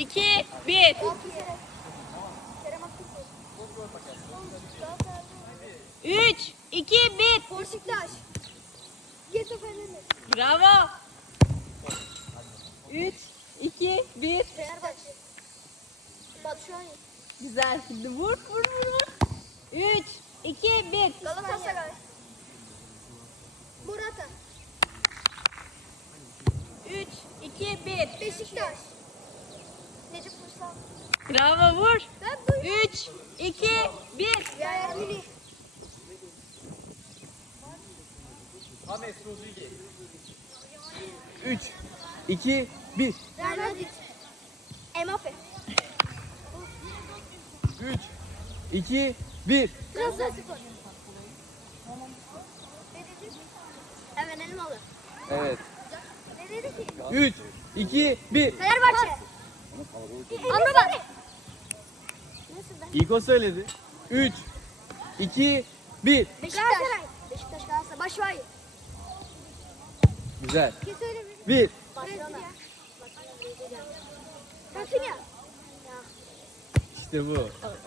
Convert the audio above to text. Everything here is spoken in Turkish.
2, 1. Galatasaray. Kerem Aktürkoğlu. 3, 2, 1. Beşiktaş. Geto Fener'le. Bravo. 3, 2, 1. Fenerbahçe. Şahin. Güzel. Şimdi vur, vur, vur, vur. 3, 2, 1. Galatasaray. Morata. 3, 2, 1. Beşiktaş. Necip Uysal. Bravo vur. Ben bu 3, 2, 1. Yaya Mili. James Rodriguez. 3, 2, 1. Real Madrid. Mbappe. 3, 2, 1. Trabzonspor. Ne dedi? Evet Elmalı. Evet. Ne dedi ki? 3, 2, 1. Fenerbahçe. Nasıl ben? İlk o söyledi. 3, 2, 1. Beşiktaş. Beşiktaş Galatasaray. Başvay. Güzel. Kim söylemiyor? 1. Barcelona. Rafinha. İşte bu.